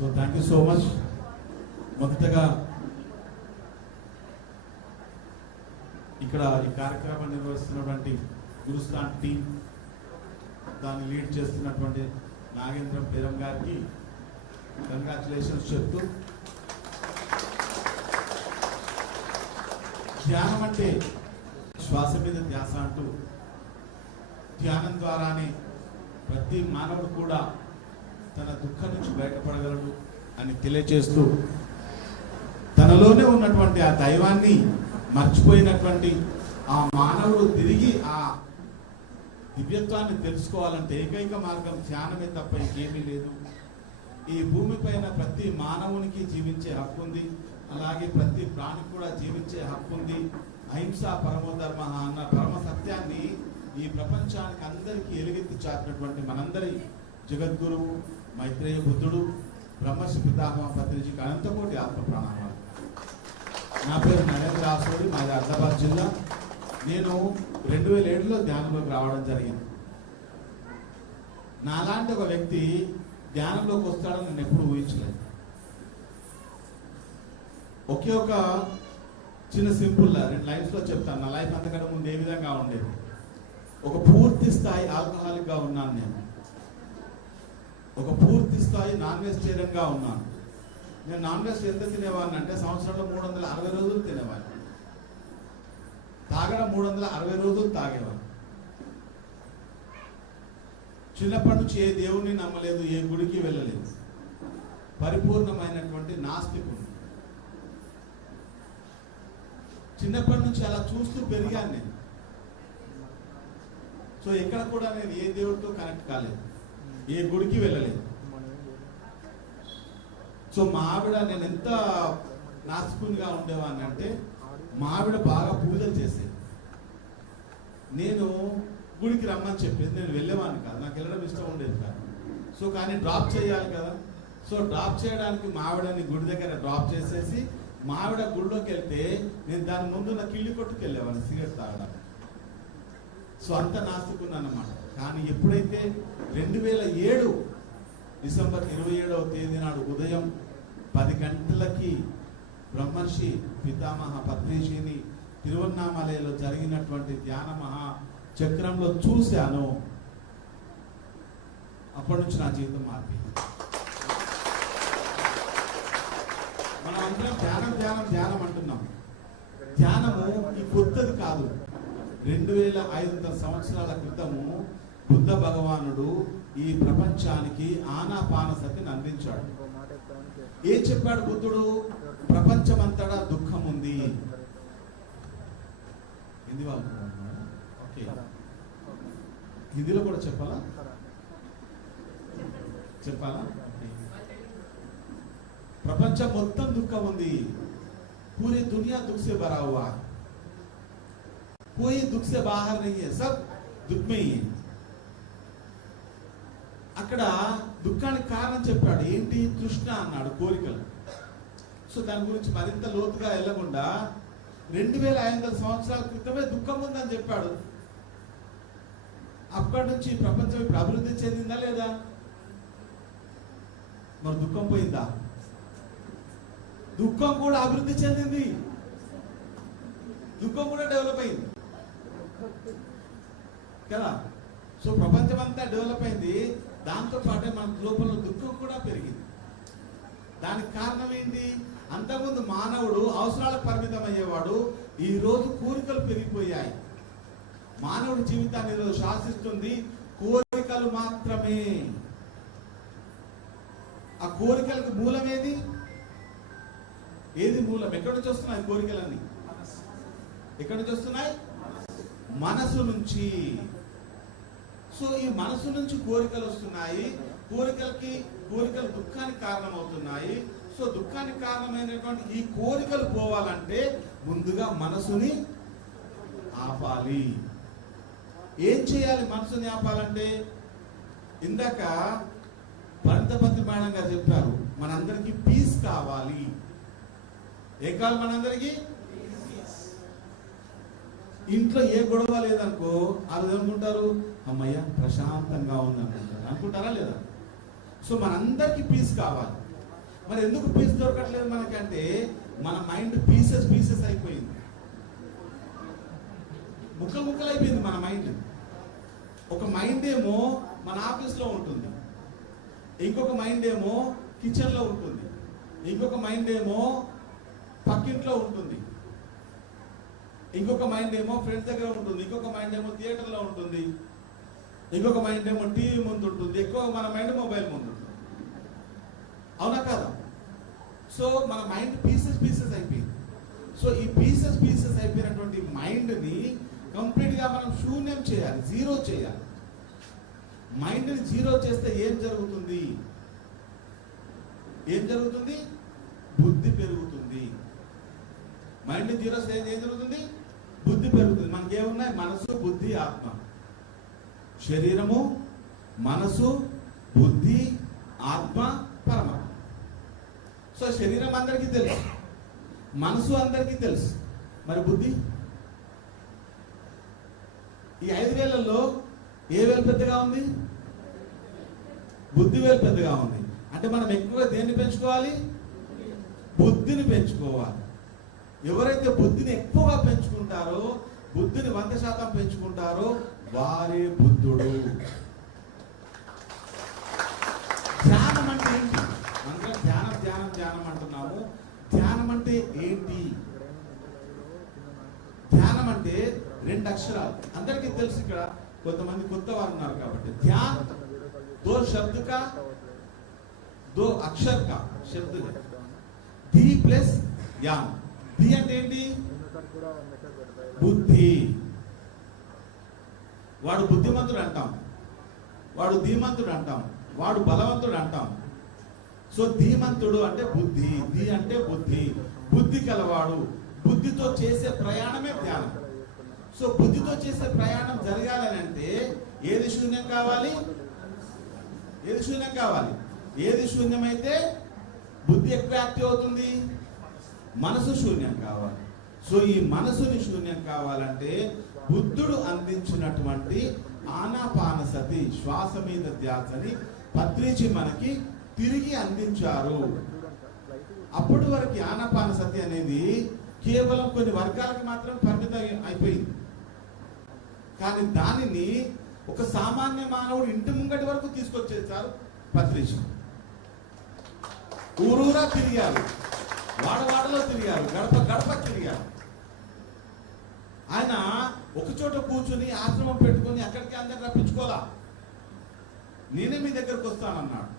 So thank you so much. మొదటగా ఇక్కడ ఈ కార్యక్రమాన్ని నిర్వహిస్తున్నటువంటి గురుస్థాన్ టీం, దాన్ని లీడ్ చేస్తున్నటువంటి నాగేంద్ర పేరం గారికి కంగ్రాచులేషన్స్ చెప్తూ, ధ్యానం అంటే శ్వాస మీద ధ్యాస అంటూ, ధ్యానం ద్వారానే ప్రతి మానవుడు కూడా తన దుఃఖం నుంచి బయటపడగలడు అని తెలియజేస్తూ, తనలోనే ఉన్నటువంటి ఆ దైవాన్ని మర్చిపోయినటువంటి ఆ మానవుడు తిరిగి ఆ దివ్యత్వాన్ని తెలుసుకోవాలంటే ఏకైక మార్గం ధ్యానమే తప్ప ఇంకేమీ లేదు. ఈ భూమిపైన ప్రతి మానవునికి జీవించే హక్కు ఉంది, అలాగే ప్రతి ప్రాణికి కూడా జీవించే హక్కు ఉంది. అహింస పరమో ధర్మ అన్న పరమ సత్యాన్ని ఈ ప్రపంచానికి అందరికీ ఎలుగెత్తి చాటినటువంటి మనందరి జగద్గురువు మైత్రేయ బుద్ధుడు బ్రహ్మర్షి పితామహ పత్రిజీకి అనంతకోటి ఆత్మ ప్రణామాలు. నా పేరు నరేంద్ర ఆసోడి, మాది ఆదిలాబాద్ జిల్లా. నేను 2007లో ధ్యానంలోకి రావడం జరిగింది. నాలాంటి ఒక వ్యక్తి ధ్యానంలోకి వస్తాడని నేను ఎప్పుడు ఊహించలేదు. ఒకే ఒక చిన్న సింపుల్ 2 లైన్స్లో చెప్తాను. నా లైఫ్ అంతకంటే ముందు ఏ విధంగా ఉండేది. ఒక పూర్తి స్థాయి ఆల్కహాలిక్గా ఉన్నాను నేను. ఒక పూర్తి స్థాయి నాన్ వెజిటేరియన్గా ఉన్నాను. నేను నాన్ వెజ్ ఎంత తినేవాడిని అంటే సంవత్సరంలో 360 రోజులు తినేవాడిని. తాగడం 360 రోజులు తాగేవాడిని. చిన్నప్పటి నుంచి ఏ దేవుణ్ణి నమ్మలేదు, ఏ గుడికి వెళ్ళలేదు. పరిపూర్ణమైనటువంటి నాస్తికుడు. చిన్నప్పటి నుంచి అలా చూస్తూ పెరిగాను నేను. సో ఎక్కడ కూడా నేను ఏ దేవుడితో కనెక్ట్ కాలేదు, ఏ గుడికి వెళ్ళలేదు. సో మా ఆవిడ, నేను ఎంత నాస్తికునిగా ఉండేవాడిని అంటే మా ఆవిడ బాగా పూజలు చేసేది. నేను గుడికి రమ్మని చెప్పేది, నేను వెళ్ళేవాడిని కాదు, నాకు వెళ్ళడం ఇష్టం ఉండేది కాదు. సో కానీ డ్రాప్ చేయాలి కదా. సో డ్రాప్ చేయడానికి మా ఆవిడని గుడి దగ్గర డ్రాప్ చేసేసి మా ఆవిడ గుడిలోకి వెళ్తే నేను దాని ముందు నా కిళ్ళి కొట్టుకు వెళ్ళేవాడిని సిగరెట్ తాగడానికి. సో అంత నాస్తికున్నానమాట. కానీ ఎప్పుడైతే 2007 డిసెంబర్ 27వ తేదీ నాడు ఉదయం 10 గంటలకి బ్రహ్మర్షి పితామహ పత్రిజీని తిరువన్నామలలో జరిగినటువంటి ధ్యాన మహా చక్రంలో చూశాను, అప్పటి నుంచి నా జీవితం మారింది. మనం అందరం ధ్యానం ధ్యానం ధ్యానం అంటున్నాం. ధ్యానము ఈ కొత్తది కాదు. 2500 సంవత్సరాల క్రితము బుద్ధ భగవానుడు ఈ ప్రపంచానికి ఆనాపానసతిని అందించాడు. ఏం చెప్పాడు బుద్ధుడు? ప్రపంచమంతటా దుఃఖం ఉంది. హిందీ వాళ్ళు ఓకే, హిందీలో కూడా చెప్పాలా? ప్రపంచం మొత్తం దుఃఖం ఉంది. పూరీ దునియా దుఃఖ से भरा हुआ है, कोई दुख से बाहर नहीं है, सब दुख में ही है. అక్కడ దుఃఖానికి కారణం చెప్పాడు. ఏంటి? తృష్ణ అన్నాడు, కోరికలు. సో దాని గురించి మరింత లోతుగా వెళ్ళకుండా 2500 సంవత్సరాల క్రితమే దుఃఖం ఉందని చెప్పాడు. అప్పటి నుంచి ప్రపంచం ఇప్పుడు అభివృద్ధి చెందిందా లేదా? మరి దుఃఖం పోయిందా? దుఃఖం కూడా అభివృద్ధి చెందింది, దుఃఖం కూడా డెవలప్ అయింది కదా. సో ప్రపంచం అంతా డెవలప్ అయింది, దాంతో పాటే మన లోపల దుఃఖం కూడా పెరిగింది. దానికి కారణం ఏంటి? అంతకుముందు మానవుడు అవసరాలకు పరిమితం అయ్యేవాడు, ఈ రోజు కోరికలు పెరిగిపోయాయి. మానవుడి జీవితాన్ని ఈరోజు శాసిస్తుంది కోరికలు మాత్రమే. ఆ కోరికలకు మూలం ఏది? మూలం? ఎక్కడి నుంచి వస్తున్నాయి కోరికలన్నీ? ఎక్కడి నుంచి వస్తున్నాయి? మనసు నుంచి. సో ఈ మనసు నుంచి కోరికలు వస్తున్నాయి. కోరికలు దుఃఖానికి కారణమవుతున్నాయి. సో దుఃఖానికి కారణమైనటువంటి ఈ కోరికలు పోవాలంటే ముందుగా మనసుని ఆపాలి. ఏం చేయాలి మనసుని ఆపాలంటే? ఇందాక పంతపత్రిమాణంగా చెప్పారు, మనందరికీ పీస్ కావాలి. ఏం కావాలి మనందరికీ? ఇంట్లో ఏ గొడవ లేదనుకో, అది అనుకుంటారు అమ్మయ్య ప్రశాంతంగా ఉంది అనుకుంటారు. అనుకుంటారా లేదా? సో మనందరికీ పీస్ కావాలి. మరి ఎందుకు పీస్ దొరకట్లేదు మనకంటే మన మైండ్ పీసెస్ అయిపోయింది, ముక్కలు అయిపోయింది మన మైండ్. ఒక మైండ్ ఏమో మన ఆఫీస్లో ఉంటుంది, ఇంకొక మైండ్ ఏమో కిచెన్లో ఉంటుంది, ఇంకొక మైండ్ ఏమో పక్కింట్లో ఉంటుంది, ఇంకొక మైండ్ ఏమో ఫ్రెండ్స్ దగ్గర ఉంటుంది, ఇంకొక మైండ్ ఏమో థియేటర్లో ఉంటుంది, ఇంకొక మైండ్ ఏమో టీవీ ముందు ఉంటుంది, ఎక్కువ మన మైండ్ మొబైల్ ముందు ఉంటుంది. అవునా కాదా? సో మన మైండ్ పీసెస్ అయిపోయింది. సో ఈ పీసెస్ అయిపోయినటువంటి మైండ్ని కంప్లీట్గా మనం శూన్యం చేయాలి, జీరో చేయాలి. మైండ్ని జీరో చేస్తే ఏం జరుగుతుంది? బుద్ధి పెరుగుతుంది. మైండ్ జీరో చేస్తే ఏం జరుగుతుంది? బుద్ధి పెరుగుతుంది. మనకి ఏమున్నాయి? మనసు, బుద్ధి, ఆత్మ. శరీరము, మనసు, బుద్ధి, ఆత్మ, పరమాత్మ. సో శరీరం అందరికీ తెలుసు, మనసు అందరికీ తెలుసు, మరి బుద్ధి? ఈ 5 వేలలో ఏ వేలు పెద్దగా ఉంది? బుద్ధి వేలు పెద్దగా ఉంది. అంటే మనం ఎక్కువగా దేన్ని పెంచుకోవాలి? బుద్ధిని పెంచుకోవాలి. ఎవరైతే బుద్ధిని ఎక్కువగా పెంచుకుంటారో, బుద్ధిని 100% పెంచుకుంటారో వారే బుద్ధుడు. ధ్యానం అంటే ఏంటి? మనం ధ్యానం అంటున్నాము. ధ్యానం అంటే ఏంటి? ధ్యానం అంటే 2 అక్షరాలు. అందరికీ తెలుసు, ఇక్కడ కొంతమంది కొత్త వారు ఉన్నారు కాబట్టి. ధ్యాన్ 2 शब्द का 2 अक्षर का शब्द है. धी प्लस यान. धी అంటే ఏంటి? బుద్ధి. వాడు బుద్ధిమంతుడు అంటాం, వాడు ధీమంతుడు అంటాం, వాడు బలవంతుడు అంటాం. సో ధీమంతుడు అంటే బుద్ధి, ధీ అంటే బుద్ధి, బుద్ధి కలవాడు. బుద్ధితో చేసే ప్రయాణమే ధ్యానం. సో బుద్ధితో చేసే ప్రయాణం జరగాలని అంటే ఏది శూన్యం కావాలి? ఏది శూన్యమైతే బుద్ధి ఎక్కువ యాక్టివ్ అవుతుంది? మనసు శూన్యం కావాలి. సో ఈ మనసుని శూన్యం కావాలంటే బుద్ధుడు అందించినటువంటి ఆనాపానసతి, శ్వాస మీద ధ్యాసని పత్రిజీ మనకి తిరిగి అందించారు. అప్పటి వరకు ఆనాపానసతి అనేది కేవలం కొన్ని వర్గాలకు మాత్రం పరిమితం అయిపోయింది. కానీ దానిని ఒక సామాన్య మానవుడు ఇంటి ముంగటి వరకు తీసుకొచ్చేసారు పత్రిజీ. ఊరూరా తిరిగారు, వాడవాడలో తిరిగారు, గడప తిరిగారు. ఆయన ఒక చోట కూర్చుని ఆశ్రమం పెట్టుకుని అక్కడికి అందరు రప్పించుకోలా, నేనే మీ దగ్గరకు వస్తానన్నాడు.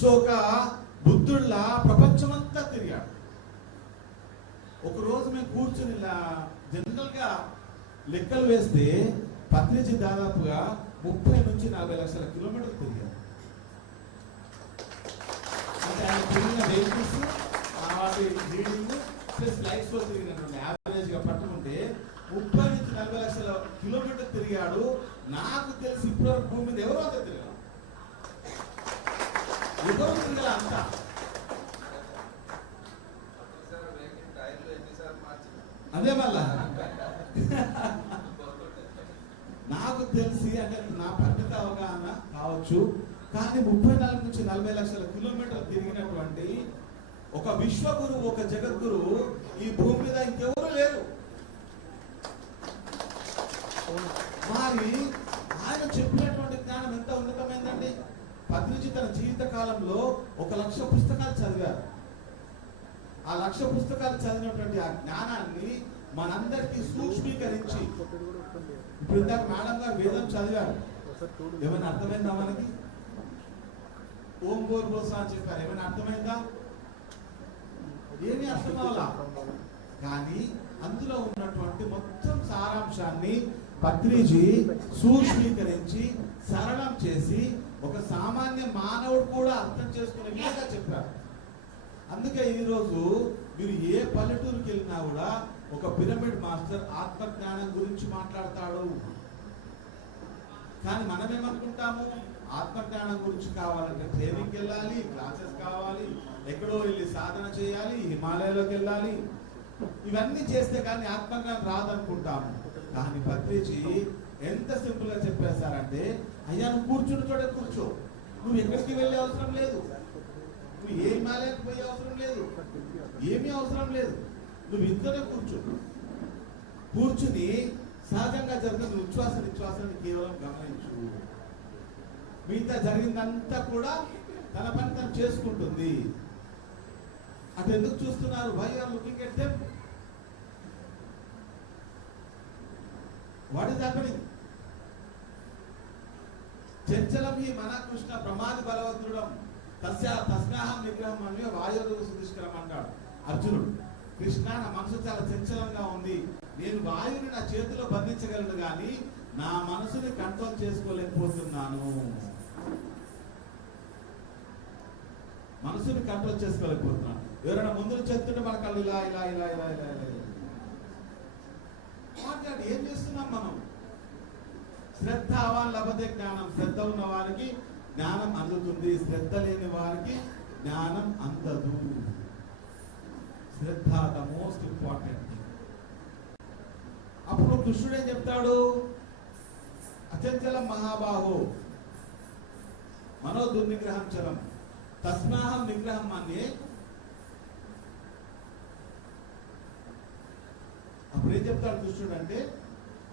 సో ఒక బుద్ధుడిలా ప్రపంచమంతా తిరిగాడు. ఒక రోజు మేము కూర్చుని జనరల్ గా లెక్కలు వేస్తే పత్రిజీ దాదాపుగా 30 నుంచి 40 లక్షల కిలోమీటర్లు తిరిగారు. అంటే ఆయన తిరిగిన వెహికల్స్, వాటి రీడింగ్ ప్లస్ లైఫ్స్ లో తిరిగినటువంటి యావరేజ్ గా పట్టుకుంటే 30 నుంచి 40 లక్షల కిలోమీటర్లు తిరిగాడు. నాకు తెలిసి ఇప్పటివరకు భూమి మీద ఎవరో అంతా తిరిగారు, అంతా. అదే మళ్ళా నాకు తెలిసి, అంటే నా పరిమిత అవగాహన కావచ్చు, కానీ 34 నుంచి 40 లక్షల కిలోమీటర్లు తిరిగినటువంటి ఒక విశ్వగురువు, ఒక జగద్గురువు ఈ భూమి మీద ఇంకెవరు లేరు. మరి ఆయన చెప్పినటువంటి జ్ఞానం ఎంత ఉన్నతమైందండి. పత్రిజీ తన జీవిత కాలంలో 1,00,000 పుస్తకాలు చదివారు. ఆ 1,00,000 పుస్తకాలు చదివినటువంటి ఆ జ్ఞానాన్ని మనందరికీ సూక్ష్మీకరించి, ఇప్పుడు ఇందాక మేడం గారు వేదం చదివారు, ఏమైనా అర్థమైందా మనకి? ఓం భూర్భువస్సుః అని చెప్పారు, ఏమైనా అర్థమైందా? ఏమీ అర్థం అవ్వాలా. కానీ అందులో ఉన్నటువంటి మొత్తం సారాంశాన్ని పత్రిజీ సూక్ష్మీకరించి సరళం చేసి ఒక సామాన్య మానవుడు కూడా అర్థం చేసుకునే విధంగా చెప్పారు. అందుకే ఈరోజు మీరు ఏ పల్లెటూరుకి వెళ్ళినా కూడా ఒక పిరమిడ్ మాస్టర్ ఆత్మజ్ఞానం గురించి మాట్లాడతాడు. కానీ మనం ఏమనుకుంటాము? ఆత్మజ్ఞానం గురించి కావాలంటే ట్రైనింగ్కి వెళ్ళాలి, క్లాసెస్ కావాలి, ఎక్కడో వెళ్ళి సాధన చేయాలి, హిమాలయాలోకి వెళ్ళాలి, ఇవన్నీ చేస్తే కానీ ఆత్మజ్ఞానం రాదనుకుంటాము. కానీ పత్రిజీ ఎంత సింపుల్ గా చెప్పేశారంటే, అయ్యా నువ్వు కూర్చుని చోట కూర్చో, నువ్వు ఎక్కడికి వెళ్ళే అవసరం లేదు, నువ్వు ఏ హిమాలయానికి పోయే అవసరం లేదు, ఏమీ అవసరం లేదు. నువ్వు ఇంట్లోనే కూర్చుని సహజంగా జరుగుతున్న ఉచ్ఛ్వాస నిశ్వాసాన్ని కేవలం గమనించు. మిగతా జరిగిందంతా కూడా తన పని తను చేసుకుంటుంది. అటు ఎందుకు చూస్తున్నారు? Why are looking at them? What is happening? చంచలం హి మన కృష్ణ ప్రమాది బలవంతుడం తస్మ్యాహం నిగ్రహం అని వాయువు సుదుష్కరం అంటాడు అర్జునుడు. కృష్ణ, నా మనసు చాలా చంచలంగా ఉంది, నేను వాయువుని నా చేతిలో బంధించగలను కానీ నా మనసుని కంట్రోల్ చేసుకోలేకపోతున్నాను. మనసుని కంట్రోల్ చేసుకోలేకపోతున్నాను. ఎవరైనా ముందు చెప్తుంటే మన కళ్ళు ఇలా ఇలా ఇలా ఇలా ఇలా ఇలా ఏం చేస్తున్నాం మనం? శ్రద్ధావాన్ లభతే జ్ఞానం. శ్రద్ధ ఉన్న వారికి జ్ఞానం అందుతుంది, శ్రద్ధ లేని వారికి జ్ఞానం అందదు. శ్రద్ధ ద మోస్ట్ ఇంపార్టెంట్ థింగ్. అప్పుడు కృష్ణుడు ఏం చెప్తాడు? అచంచలం మహాబాహో మనో దుర్నిగ్రహం చలం తస్మాహం నిగ్రహం అనే. అప్పుడు ఏం చెప్తాడు కృష్ణుడు అంటే,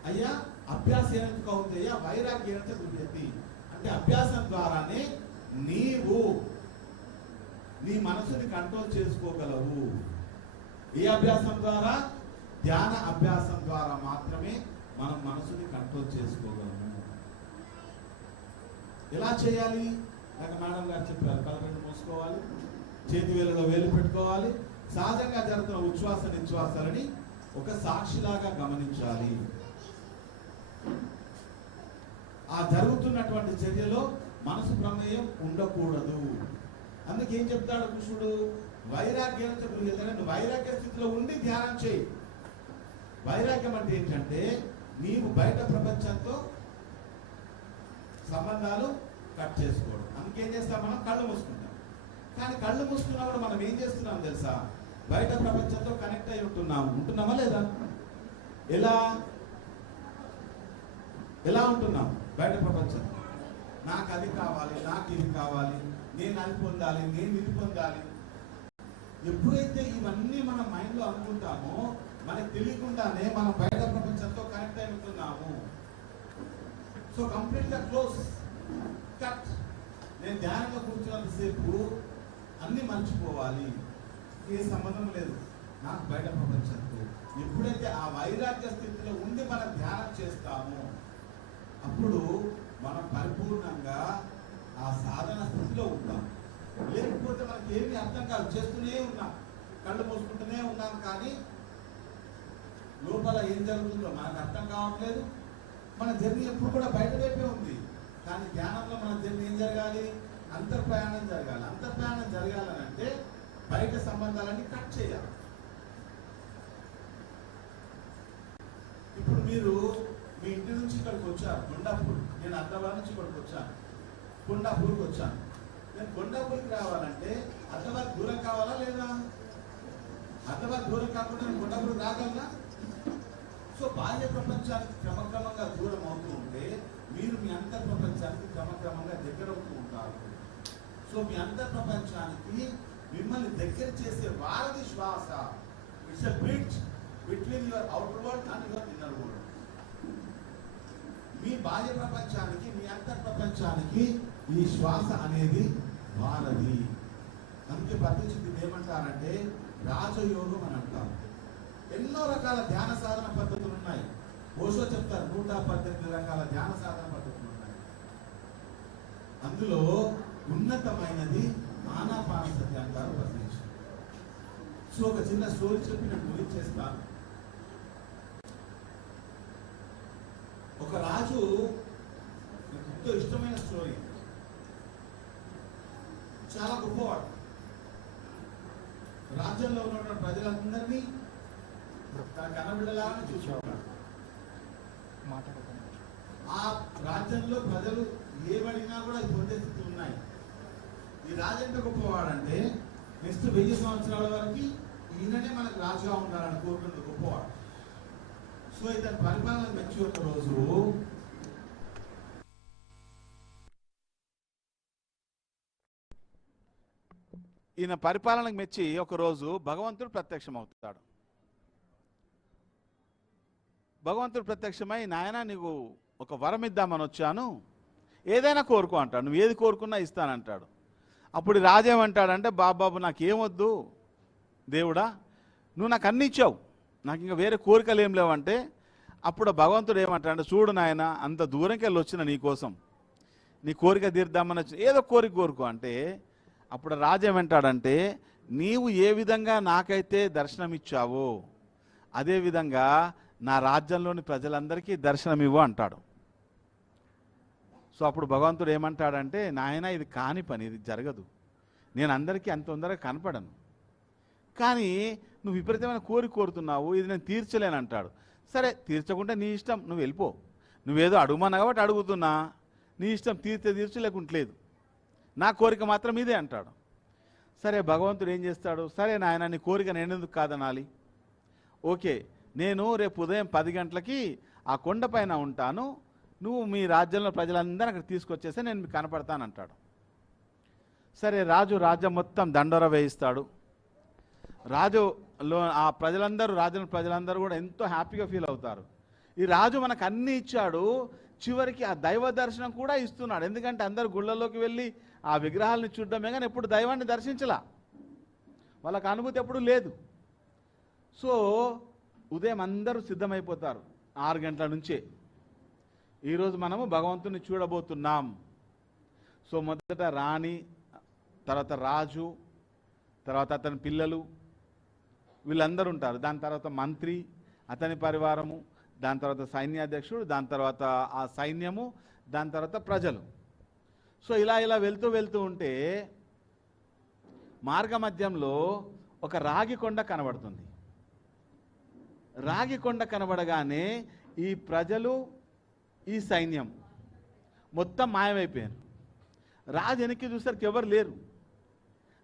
అయ్యా అభ్యాసేన కౌంతేయ వైరాగ్యేన గృహ్యతి. అంటే అభ్యాసం ద్వారానే నీవు నీ మనసుని కంట్రోల్ చేసుకోగలవు. ఏ అభ్యాసం ద్వారా? ధ్యాన అభ్యాసం ద్వారా మాత్రమే మనం మనసుని కంట్రోల్ చేసుకోగలము. ఎలా చేయాలి? నాకు మేడం గారు చెప్పారు, కళ్ళ మూసుకోవాలి, చేతి వేలులో వేలు పెట్టుకోవాలి, సహజంగా జరుగుతున్న ఉచ్ఛ్వాస నిశ్వాసాలని ఒక సాక్షిలాగా గమనించాలి. ఆ జరుగుతున్నటువంటి చర్యలో మనసు ప్రమేయం ఉండకూడదు. అందుకే ఏం చెప్తాడు కృష్ణుడు? వైరాగ్యం చెప్తాడు, వైరాగ్య స్థితిలో ఉండి ధ్యానం చేయి. వైరాగ్యం అంటే ఏంటంటే నీవు బయట ప్రపంచంతో సంబంధాలు కట్ చేసుకోవడం. అందుకేం చేస్తాం? మనం కళ్ళు మూసుకుంటాం. కానీ కళ్ళు మూసుకున్నప్పుడు మనం ఏం చేస్తున్నాం తెలుసా? బయట ప్రపంచంతో కనెక్ట్ అయి ఉంటున్నామా లేదా? ఎలా ఉంటున్నాం బయట ప్రపంచం? నాకు అది కావాలి, నాకు ఇది కావాలి, నేను అది పొందాలి, నేను ఇది పొందాలి. ఎప్పుడైతే ఇవన్నీ మన మైండ్లో అనుకుంటామో మనకు తెలియకుండానే మనం బయట ప్రపంచంతో కనెక్ట్ అయి ఉంటున్నాము. సో కంప్లీట్ గా క్లోజ్ కట్. నేను ధ్యానంలో కూర్చున్నంతసేపు అన్ని మర్చిపోవాలి, ఏ సంబంధం లేదు నాకు బయట ప్రపంచంతో. ఎప్పుడైతే ఆ వైరాగ్య స్థితిలో ఉండి మనం ధ్యానం చేస్తామో అప్పుడు మనం పరిపూర్ణంగా ఆ సాధన స్థితిలో ఉంటాం. లేకపోతే మనకి ఏమి అర్థం కాదు, చేస్తూనే ఉన్నాం, కళ్ళు మూసుకుంటూనే ఉన్నాం, కానీ లోపల ఏం జరుగుతుందో మనకు అర్థం కావట్లేదు. మన జర్నీ ఎప్పుడు కూడా బయట వైపే ఉంది, కానీ ధ్యానంలో మన జర్నీ ఏం జరగాలి? అంతర్ప్రయాణం జరగాలి. అంతర్ప్రయాణం జరగాలని అంటే బయట సంబంధాలన్నీ కట్ చేయాలి. ఇప్పుడు మీరు మీ ఇంటి నుంచి ఇక్కడికి వచ్చారు, కొండాపూర్. నేను హైదరాబాద్ నుంచి ఇక్కడికి వచ్చాను, కొండాపూర్కి వచ్చాను. నేను కొండాపూర్కి రావాలంటే హైదరాబాద్ దూరం కావాలా లేదా? హైదరాబాద్ దూరం కాకుండా నేను కొండాపూర్కి రాగలనా? సో బాహ్య ప్రపంచానికి క్రమక్రమంగా దూరం అవుతూ ఉంటే మీరు మీ అంతర్ ప్రపంచానికి క్రమక్రమంగా దగ్గర అవుతూ ఉంటారు. సో మీ అంతర్ ప్రపంచానికి మిమ్మల్ని దగ్గర చేసే వారధి శ్వాస. It's a bridge between your outer world and your inner world. మీ బాహ్య ప్రపంచానికి, మీ అంతర్ ప్రపంచానికి ఈ శ్వాస అనేది వారధి. అందుకే పరిస్థితి ఏమంటారంటే రాజయోగం అని అంటారు. ఎన్నో రకాల ధ్యాన సాధన పద్ధతులు ఉన్నాయి. ఓషో చెప్తారు 118 రకాల ధ్యాన సాధన పద్ధతులు ఉన్నాయి. అందులో ఉన్నతమైనది ఆనాపానసతి అంటారు పరమేశ్వరుడు. సో ఒక చిన్న స్టోరీ చెప్పి నేను ముగించేస్తాను. ఒక రాజు, నాకు ఎంతో ఇష్టమైన స్టోరీ, చాలా గొప్పవాడు. రాజ్యంలో ఉన్నటువంటి ప్రజలందరినీ తన కన్నబిడ్డలాగా చూసుకుంటాడు. ఆ రాజ్యంలో ప్రజలు ఏమడిగినా కూడా పొందే స్థితి ఉన్నాయి. ఈ రాజు ఎంత గొప్పవాడంటే నెక్స్ట్ 1000 సంవత్సరాల వరకు ఈయననే మనకు రాజుగా ఉండాలని కోరుకున్న గొప్పవాడు. సో ఇతని పరిపాలన మెచ్చి ఒక రోజు ఈయన పరిపాలనకు మెచ్చి ఒకరోజు భగవంతుడు ప్రత్యక్షమవుతాడు. భగవంతుడు ప్రత్యక్షమై, నాయన నీకు ఒక వరం ఇద్దామని వచ్చాను, ఏదైనా కోరుకో అంటాడు. నువ్వు ఏది కోరుకున్నా ఇస్తానంటాడు. అప్పుడు రాజేమంటాడంటే, బాబాబు నాకేమొద్దు దేవుడా, నువ్వు నాకు అన్ని ఇచ్చావు, నాకు ఇంకా వేరే కోరికలు ఏం లేవంటే, అప్పుడు భగవంతుడు ఏమంటాడంటే, చూడు నాయన, అంత దూరంకి వెళ్ళి వచ్చిన నీ కోసం, నీ కోరిక తీర్దామని వచ్చిన, ఏదో కోరిక కోరుకో అంటే, అప్పుడు రాజేమంటాడంటే, నీవు ఏ విధంగా నాకైతే దర్శనమిచ్చావో అదేవిధంగా నా రాజ్యంలోని ప్రజలందరికీ దర్శనమివ్వు అంటాడు. సో అప్పుడు భగవంతుడు ఏమంటాడంటే, నాయన ఇది కాని పని, ఇది జరగదు, నేను అందరికీ అంత తొందరగా కనపడను, కానీ నువ్వు విపరీతమైన కోరిక కోరుతున్నావు, ఇది నేను తీర్చలేను అంటాడు. సరే తీర్చకుంటే నీ ఇష్టం, నువ్వు వెళ్ళిపో, నువ్వేదో అడుగుమన్నా కాబట్టి అడుగుతున్నా, నీ ఇష్టం, తీర్చు లేకుంటలేదు, నా కోరిక మాత్రం ఇదే అంటాడు. సరే భగవంతుడు ఏం చేస్తాడు, సరే నాయన నీ కోరిక నేను ఎందుకు కాదనాలి, ఓకే నేను రేపు ఉదయం 10 గంటలకి ఆ కొండపైన ఉంటాను, నువ్వు మీ రాజ్యంలో ప్రజలందరూ అక్కడ తీసుకొచ్చేస్తే నేను మీకు కనపడతానంటాడు. సరే రాజు రాజ్యం మొత్తం దండోర వేయిస్తాడు. రాజులో ఆ ప్రజలందరూ, రాజ్యంలో ప్రజలందరూ కూడా ఎంతో హ్యాపీగా ఫీల్ అవుతారు. ఈ రాజు మనకు అన్నీ ఇచ్చాడు, చివరికి ఆ దైవ దర్శనం కూడా ఇస్తున్నాడు. ఎందుకంటే అందరు గుళ్ళల్లోకి వెళ్ళి ఆ విగ్రహాలను చూడడమే కానీ ఎప్పుడు దైవాన్ని దర్శించలా, వాళ్ళకి అనుభూతి ఎప్పుడు లేదు. సో ఉదయం అందరూ సిద్ధమైపోతారు 6 గంటల నుంచే, ఈరోజు మనము భగవంతుని చూడబోతున్నాం. సో మొదట రాణి, తర్వాత రాజు, తర్వాత అతని పిల్లలు, వీళ్ళందరూ ఉంటారు. దాని తర్వాత మంత్రి, అతని పరివారము, దాని తర్వాత సైన్యాధ్యక్షుడు, దాని తర్వాత ఆ సైన్యము, దాని తర్వాత ప్రజలు. సో ఇలా వెళ్తూ ఉంటే మార్గ మధ్యంలో ఒక రాగి కొండ కనబడుతుంది. రాగి కొండ కనబడగానే ఈ ప్రజలు, ఈ సైన్యం మొత్తం మాయమైపోయారు. రాజు వెనక్కి చూసరికి ఎవరు లేరు.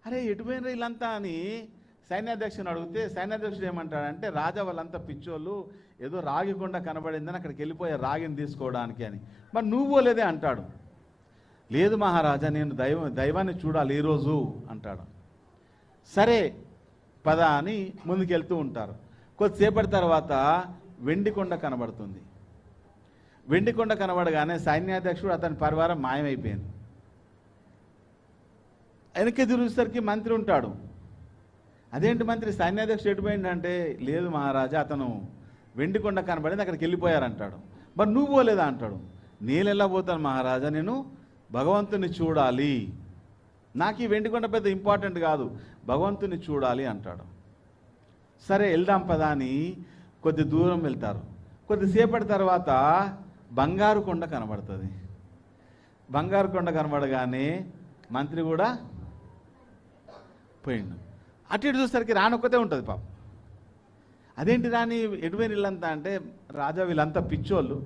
అరే ఎటుపోయినరు వీళ్ళంతా అని సైన్యాధ్యక్షుని అడిగితే సైన్యాధ్యక్షుడు ఏమంటాడంటే, రాజా వాళ్ళంతా పిచ్చోళ్ళు, ఏదో రాగి కొండ కనబడిందని అక్కడికి వెళ్ళిపోయే రాగిని తీసుకోవడానికి అని. మరి నువ్వు పోలేదే అంటాడు. లేదు మహారాజా, నేను దైవాన్ని చూడాలి ఈరోజు అంటాడు. సరే పద అని ముందుకెళ్తూ ఉంటారు. కొద్దిసేపటి తర్వాత వెండి కొండ కనబడుతుంది. వెండి కొండ కనబడగానే సైన్యాధ్యక్షుడు, అతని పరివారం మాయమైపోయింది. వెనక్కి తిరిగేసరికి మంత్రి ఉంటాడు. అదేంటి మంత్రి, సైన్యాధ్యక్షుడు ఎటుపోయిందంటే, లేదు మహారాజా, అతను వెండి కొండ కనబడింది అక్కడికి వెళ్ళిపోయారంటాడు. మరి నువ్వు పోలేదా అంటాడు. నేను ఎలా పోతాను మహారాజా, నేను భగవంతుని చూడాలి, నాకు ఈ వెండి కొండ పెద్ద ఇంపార్టెంట్ కాదు, భగవంతుని చూడాలి అంటాడు. సరే వెళ్దాం పదా అని కొద్ది దూరం వెళ్తారు. కొద్దిసేపటి తర్వాత బంగారు కొండ కనబడుతుంది. బంగారు కొండ కనబడగానే మంత్రి కూడా పోయిండు. అటు ఇటు చూసరికి రాణి ఒక్కతే ఉంటుంది పాపం. అదేంటి రాణి ఎటువైన వీళ్ళంతా అంటే, రాజా వీళ్ళంతా పిచ్చోళ్ళు,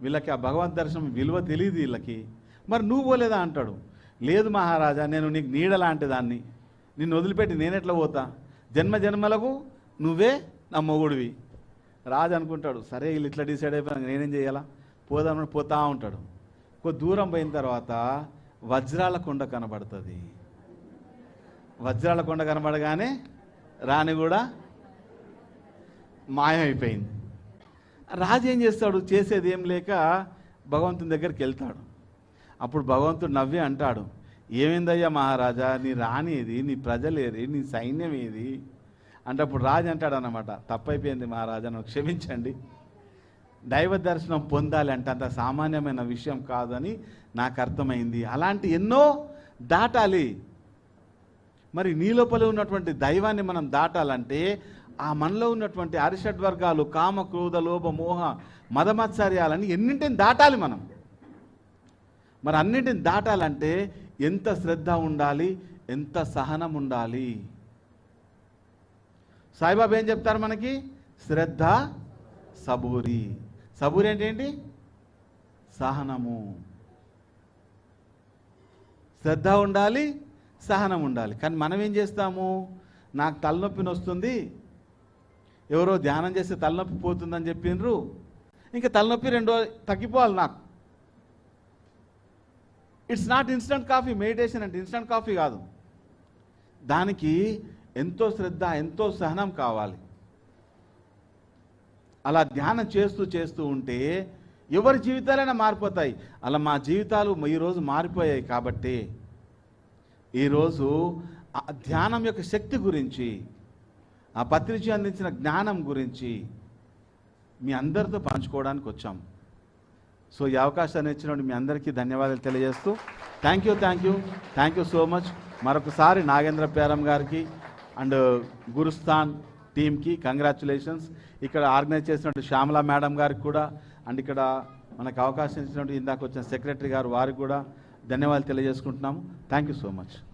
వీళ్ళకి ఆ భగవద్ దర్శనం విలువ తెలియదు వీళ్ళకి, మరి నువ్వు పోలేదా అంటాడు. లేదు మహారాజా, నేను నీకు నీడ లాంటి దాన్ని, నిన్ను వదిలిపెట్టి నేనెట్లా పోతా, జన్మ జన్మలకు నువ్వే నా మొగుడివి. రాజు అనుకుంటాడు, సరే వీళ్ళు ఇట్లా డిసైడ్ అయిపోయినా నేనేం చేయాలా, పోదామని పోతా ఉంటాడు. కొద్ది దూరం పోయిన తర్వాత వజ్రాల కొండ కనబడుతుంది. వజ్రాల కొండ కనబడగానే రాణి కూడా మాయమైపోయింది. రాజు ఏం చేస్తాడు, చేసేది ఏం లేక భగవంతుని దగ్గరికి వెళ్తాడు. అప్పుడు భగవంతుడు నవ్వి అంటాడు, ఏమైందయ్యా మహారాజా, నీ రాణి ఏది, నీ ప్రజలేది, నీ సైన్యం ఏది అంటే, అప్పుడు రాజు అంటాడు అన్నమాట, తప్పైపోయింది మహారాజా, నన్ను క్షమించండి, దైవ దర్శనం పొందాలి అంటే అంత సామాన్యమైన విషయం కాదని నాకు అర్థమైంది, అలాంటి ఎన్నో దాటాలి. మరి నీ లోపల ఉన్నటువంటి దైవాన్ని మనం దాటాలంటే ఆ మనలో ఉన్నటువంటి అరిషడ్వర్గాలు, కామ క్రోధ లోభ మోహ మదమత్సర్యాలని ఎన్నింటిని దాటాలి మనం. మరి అన్నింటిని దాటాలంటే ఎంత శ్రద్ధ ఉండాలి, ఎంత సహనం ఉండాలి. సాయిబాబా ఏం చెప్తారు మనకి, శ్రద్ధ సబూరి. సబూరి అంటే ఏంటి, సహనము. శ్రద్ధ ఉండాలి, సహనం ఉండాలి. కానీ మనం ఏం చేస్తాము, నాకు తలనొప్పిని వస్తుంది, ఎవరో ధ్యానం చేస్తే తలనొప్పి పోతుందని చెప్పిండ్రు, ఇంకా తలనొప్పి 2 రోజులు తగ్గిపోవాలి నాకు. It's not instant coffee. Meditation అంటే ఇన్స్టంట్ కాఫీ కాదు. దానికి ఎంతో శ్రద్ధ, ఎంతో సహనం కావాలి. అలా ధ్యానం చేస్తూ చేస్తూ ఉంటే ఎవరి జీవితాలైనా మారిపోతాయి. అలా మా జీవితాలు ఈరోజు మారిపోయాయి. కాబట్టి ఈరోజు ఆ ధ్యానం యొక్క శక్తి గురించి, ఆ పత్రిక అందించిన జ్ఞానం గురించి మీ అందరితో పంచుకోవడానికి వచ్చాం. సో ఈ అవకాశాన్ని ఇచ్చినప్పుడు మీ అందరికీ ధన్యవాదాలు తెలియజేస్తూ థ్యాంక్ యూ సో మచ్. మరొకసారి నాగేంద్ర పేరం గారికి అండ్ గురుస్థాన్ టీమ్కి కంగ్రాచులేషన్స్. ఇక్కడ ఆర్గనైజ్ చేసినట్టు శ్యామల మేడం గారికి కూడా, అండ్ ఇక్కడ మనకు అవకాశం ఇచ్చినట్టు ఇందాక వచ్చిన సెక్రటరీ గారు వారికి కూడా ధన్యవాదాలు తెలియజేసుకుంటున్నాము. Thank you so much.